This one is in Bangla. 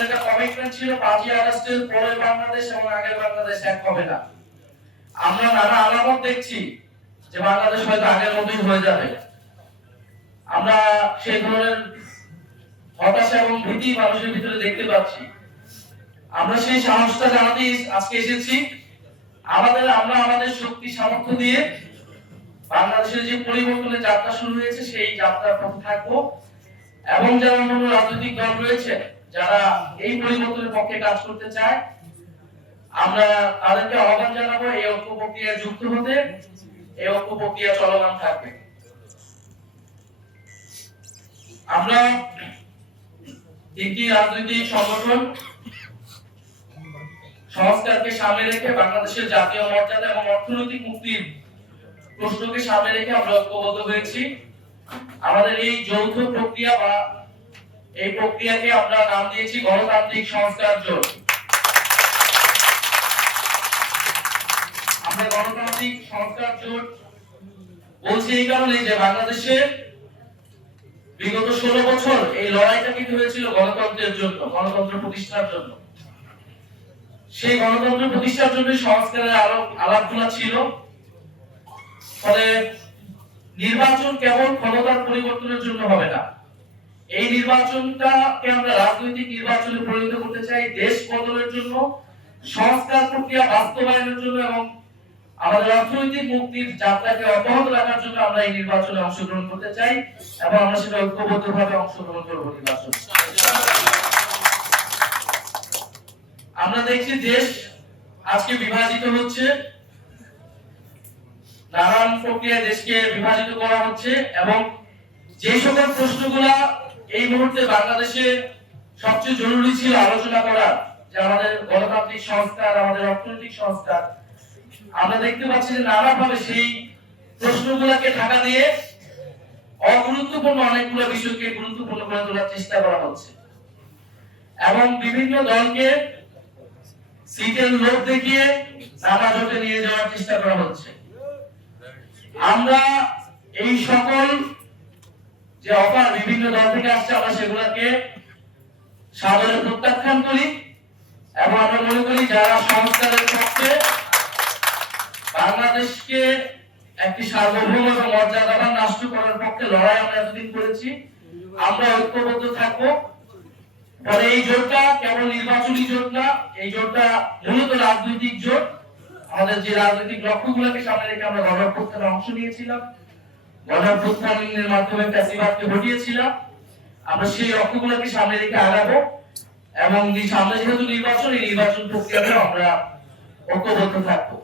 আমাদের একটা কমিটমেন্ট ছিল 5ই আগস্টের পরের বাংলাদেশ এবং আগের বাংলাদেশ এক হবে না। আমরা নানা আলামত দেখছি যে বাংলাদেশ হয়তো আগের মতোই হয়ে যাবে। আমরা সেই ধরনের হতাশা এবং ভীতি মানুষের ভিতরে দেখতে পাচ্ছি। আমরা সেই সাহসটা জানাতে আজকে এসেছি। আমরা আমাদের শক্তি সামর্থ্য দিয়ে বাংলাদেশের যে পরিবর্তনের যাত্রা শুরু হয়েছে সেই যাত্রার পথে থাকবো এবং যারা অন্যান্য রাজনৈতিক দল রয়েছে যারা এই পরিবর্তনের পক্ষে কাজ করতে চায় আমরা তাদেরকে আহ্বান জানাবো এই ঐক্য প্রক্রিয়ায় যুক্ত হতে। এই ঐক্য প্রক্রিয়া চলমান থাকবে। আমরা তিনটি রাজনৈতিক সংগঠন সংস্কারকে সামনে রেখে বাংলাদেশের জাতীয় মর্যাদা এবং অর্থনৈতিক মুক্তির প্রশ্নকে সামনে রেখে আমরা ঐক্যবদ্ধ হয়েছি। আমাদের এই যৌথ প্রক্রিয়া বা এই প্রক্রিয়াকে আমরা নাম দিয়েছি গণতান্ত্রিক সংস্কার জোট। আমরা গণতান্ত্রিক সংস্কার জোট বলছি এই কারণে যে বাংলাদেশে বিগত 16 বছর এই লড়াইটা কিন্তু হয়েছিল গণতন্ত্রের জন্য, গণতন্ত্র প্রতিষ্ঠার জন্য। সেই গণতন্ত্র প্রতিষ্ঠার জন্য সংস্কারের আলাপগুলো ছিল। ফলে নির্বাচন কেবল ক্ষমতার পরিবর্তনের জন্য হবে না। এই নির্বাচনটাকে আমরা রাজনৈতিক নির্বাচনে পরিণত করতে চাই দেশ বদলের জন্য, সংস্কার প্রক্রিয়া বাস্তবায়নের জন্য এবং আমাদের অর্থনৈতিক মুক্তির যাত্রাকে অব্যাহত রাখার জন্য আমরা এই নির্বাচনে অংশগ্রহণ করতে চাই এবং আমরা সেটা ঐক্যবদ্ধভাবে অংশগ্রহণ করব নির্বাচন। আমরা দেখছি দেশ আজকে বিভাজিত হচ্ছে, নানান প্রক্রিয়ায় দেশকে বিভাজিত করা হচ্ছে এবং যে সকল প্রশ্নগুলা এই মুহূর্তে বাংলাদেশে সবচেয়ে জরুরি ছিল আলোচনা করা, যে আমাদের গণতান্ত্রিক সংস্কার, আমাদের অর্থনৈতিক সংস্কার, আমরা দেখতে পাচ্ছি যে নানাভাবে সেই প্রশ্নগুলোকে ঢাকা দিয়ে অগুরুত্বপূর্ণ অনেকগুলো বিষয়কে গুরুত্বপূর্ণ করে তোলার চেষ্টা করা হচ্ছে এবং বিভিন্ন দলকে সিটের লোভ দেখিয়ে নানা জোটে নিয়ে যাওয়ার চেষ্টা করা হচ্ছে। আমরা এই সকল যে অফার বিভিন্ন দল থেকে আসছে আমরা সেগুলোকে সাদরে প্রত্যাখ্যান করি এবং আমরা মনে করি যারা সংস্কারের পক্ষে বাংলাদেশকে একটি সার্বভৌম এবং মর্যাদাবান রাষ্ট্র করার পক্ষে লড়াই আমরা এতদিন করেছি, আমরা ঐক্যবদ্ধ থাকবো। ফলে এই জোটটা কেবল নির্বাচনী জোট না, এই জোটটা মূলত রাজনৈতিক জোট। আমাদের যে রাজনৈতিক লক্ষ্যগুলোকে সামনে রেখে আমরা গণঅভ্যুত্থানে অংশ নিয়েছিলাম, গণঅভ্যুত্থানের মাধ্যমে ফ্যাসিবাদকে হটিয়েছিলাম, আমরা সেই লক্ষ্যগুলোকে সামনে রেখে আগাবো এবং সামনে যেহেতু নির্বাচন, এই নির্বাচন প্রক্রিয়াতে আমরা ঐক্যবদ্ধ থাকবো।